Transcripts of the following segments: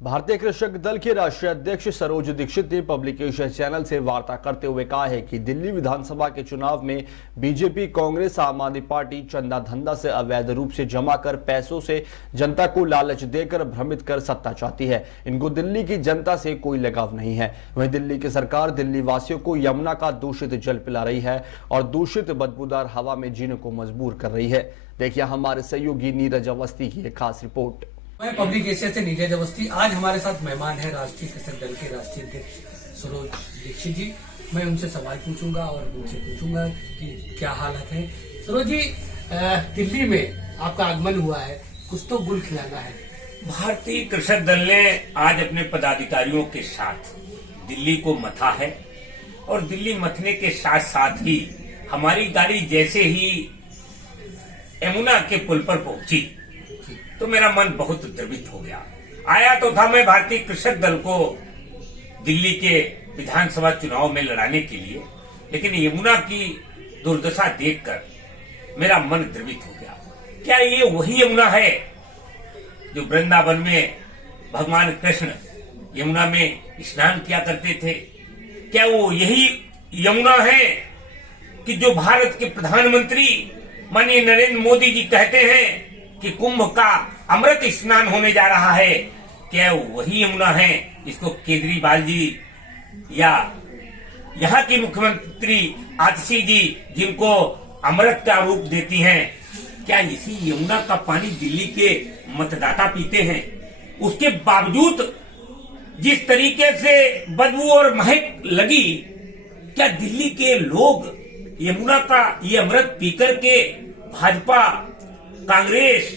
भारतीय कृषक दल के राष्ट्रीय अध्यक्ष सरोज दीक्षित ने पब्लिक एशिया चैनल से वार्ता करते हुए कहा है कि दिल्ली विधानसभा के चुनाव में बीजेपी, कांग्रेस, आम आदमी पार्टी चंदा धंधा से अवैध रूप से जमा कर पैसों से जनता को लालच देकर भ्रमित कर सत्ता चाहती है। इनको दिल्ली की जनता से कोई लगाव नहीं है। वहीं दिल्ली की सरकार दिल्ली वासियों को यमुना का दूषित जल पिला रही है और दूषित बदबूदार हवा में जीने को मजबूर कर रही है। देखिए हमारे सहयोगी नीरज अवस्थी की एक खास रिपोर्ट। मैं पब्लिक एशिया से नीरज अवस्थी। आज हमारे साथ मेहमान है राष्ट्रीय कृषक दल के राष्ट्रीय अध्यक्ष सरोज दीक्षित जी। मैं उनसे सवाल पूछूंगा और उनसे पूछूंगा कि क्या हालत है। सरोज जी, दिल्ली में आपका आगमन हुआ है, कुछ तो गुल खिलाना है। भारतीय कृषक दल ने आज अपने पदाधिकारियों के साथ दिल्ली को मथा है और दिल्ली मथने के साथ साथ ही हमारी गाड़ी जैसे ही यमुना के पुल पर पहुंची तो मेरा मन बहुत द्रवित हो गया। आया तो था मैं भारतीय कृषक दल को दिल्ली के विधानसभा चुनाव में लड़ाने के लिए, लेकिन यमुना की दुर्दशा देखकर मेरा मन द्रवित हो गया। क्या ये वही यमुना है जो वृंदावन में भगवान कृष्ण यमुना में स्नान किया करते थे? क्या वो यही यमुना है कि जो भारत के प्रधानमंत्री माननीय नरेंद्र मोदी जी कहते हैं कि कुंभ का अमृत स्नान होने जा रहा है? क्या वही यमुना है इसको केजरीवाल जी या यहाँ की मुख्यमंत्री आतिशी जी जिनको अमृत का रूप देती हैं, क्या इसी यमुना का पानी दिल्ली के मतदाता पीते हैं? उसके बावजूद जिस तरीके से बदबू और महक लगी, क्या दिल्ली के लोग यमुना का ये अमृत पीकर के भाजपा, कांग्रेस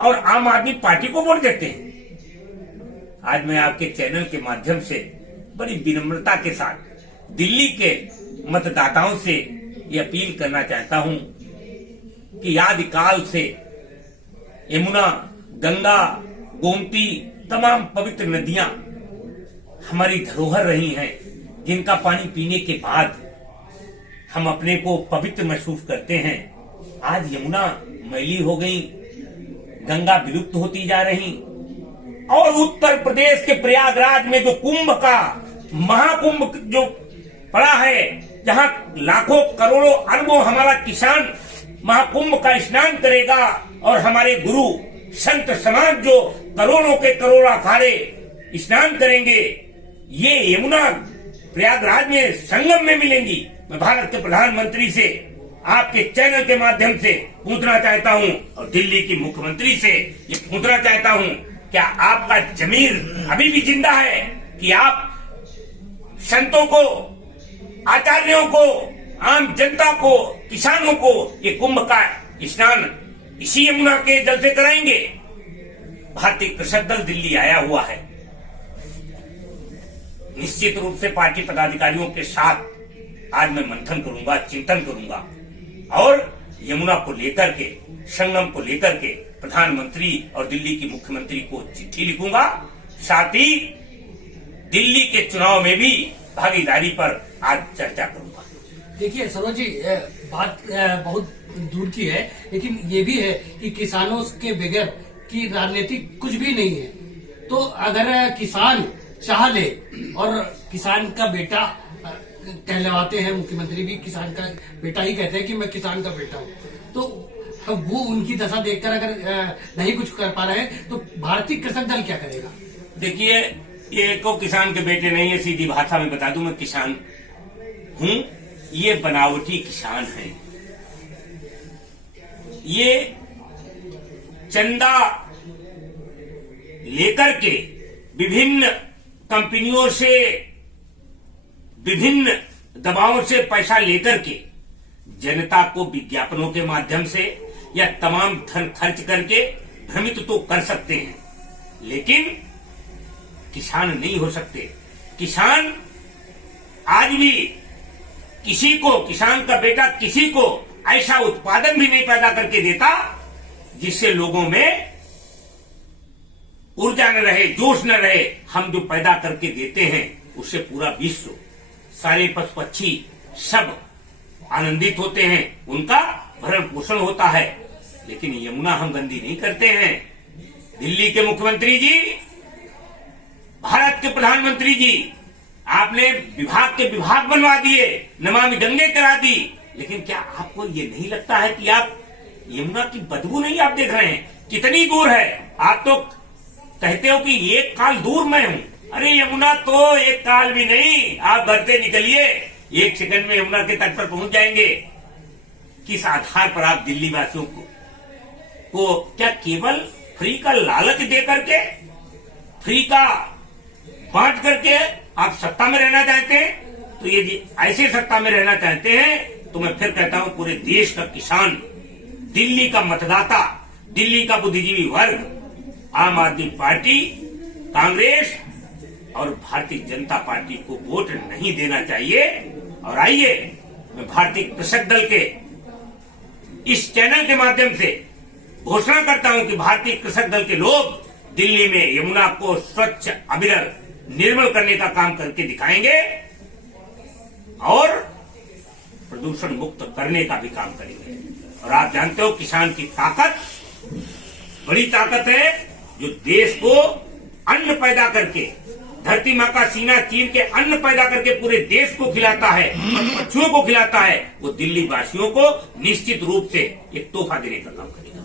और आम आदमी पार्टी को वोट देते हैं? आज मैं आपके चैनल के माध्यम से बड़ी विनम्रता के साथ दिल्ली के मतदाताओं से ये अपील करना चाहता हूं कि आदिकाल से यमुना, गंगा, गोमती तमाम पवित्र नदियां हमारी धरोहर रही हैं, जिनका पानी पीने के बाद हम अपने को पवित्र महसूस करते हैं। आज यमुना मैली हो गई, गंगा विलुप्त होती जा रही और उत्तर प्रदेश के प्रयागराज में जो कुंभ का महाकुंभ जो पड़ा है, जहां लाखों करोड़ों अरबों हमारा किसान महाकुंभ का स्नान करेगा और हमारे गुरु संत समाज जो करोड़ों के करोड़ अखाड़े स्नान करेंगे, ये यमुना प्रयागराज में संगम में मिलेंगी। मैं भारत के प्रधानमंत्री से आपके चैनल के माध्यम से पूछना चाहता हूं और दिल्ली की मुख्यमंत्री से ये पूछना चाहता हूं, क्या आपका जमीर अभी भी जिंदा है कि आप संतों को, आचार्यों को, आम जनता को, किसानों को ये कुंभ का स्नान इसी यमुना के जल से कराएंगे? भारतीय कृषक दल दिल्ली आया हुआ है। निश्चित रूप से पार्टी पदाधिकारियों के साथ आज मैं मंथन करूंगा, चिंतन करूंगा और यमुना को लेकर के, संगम को लेकर के प्रधानमंत्री और दिल्ली की मुख्यमंत्री को चिट्ठी लिखूंगा। साथ ही दिल्ली के चुनाव में भी भागीदारी पर आज चर्चा करूंगा। देखिए सरोज जी, बात बहुत दूर की है, लेकिन ये भी है कि किसानों के बगैर की राजनीति कुछ भी नहीं है। तो अगर किसान चाह ले और किसान का बेटा कहलवाते हैं, मुख्यमंत्री भी किसान का बेटा ही कहते हैं कि मैं किसान का बेटा हूं, तो वो उनकी दशा देखकर अगर नहीं कुछ कर पा रहे हैं तो भारतीय कृषक दल क्या करेगा? देखिए, ये को किसान के बेटे नहीं है, सीधी भाषा में बता दूं, मैं किसान हूं। ये बनावटी किसान है। ये चंदा लेकर के विभिन्न कंपनियों से, विभिन्न दबावों से पैसा लेकर के जनता को विज्ञापनों के माध्यम से या तमाम धन खर्च करके भ्रमित तो कर सकते हैं, लेकिन किसान नहीं हो सकते। किसान आज भी किसी को, किसान का बेटा किसी को ऐसा उत्पादन भी नहीं पैदा करके देता जिससे लोगों में ऊर्जा न रहे, जोश न रहे। हम जो पैदा करके देते हैं उससे पूरा विश्व, सारे पशु पक्षी सब आनंदित होते हैं, उनका भरण पोषण होता है। लेकिन यमुना हम गंदी नहीं करते हैं। दिल्ली के मुख्यमंत्री जी के प्रधानमंत्री जी, आपने विभाग के विभाग बनवा दिए, नमामि गंगे करा दी, लेकिन क्या आपको ये नहीं लगता है कि आप यमुना की बदबू नहीं आप देख रहे हैं कितनी दूर है? आप तो कहते हो कि एक काल दूर मैं हूं, अरे यमुना तो एक काल भी नहीं, आप बढ़ते निकलिए, 1 सेकंड में यमुना के तट पर पहुंच जाएंगे। किस आधार पर आप दिल्ली वासियों को क्या केवल फ्री का लालच दे करके, फ्री का बांट करके आप सत्ता में रहना चाहते हैं? तो यदि ऐसे सत्ता में रहना चाहते हैं तो मैं फिर कहता हूं, पूरे देश का किसान, दिल्ली का मतदाता, दिल्ली का बुद्धिजीवी वर्ग आम आदमी पार्टी, कांग्रेस और भारतीय जनता पार्टी को वोट नहीं देना चाहिए। और आइए, मैं भारतीय कृषक दल के इस चैनल के माध्यम से घोषणा करता हूं कि भारतीय कृषक दल के लोग दिल्ली में यमुना को स्वच्छ, अविरल, निर्मल करने का काम करके दिखाएंगे और प्रदूषण मुक्त करने का भी काम करेंगे। और आप जानते हो, किसान की ताकत बड़ी ताकत है, जो देश को अन्न पैदा करके, धरती माँ का सीना चीर के अन्न पैदा करके पूरे देश को खिलाता है और पक्षियों को खिलाता है। वो दिल्ली वासियों को निश्चित रूप से एक तोहफा देने का काम करेगा।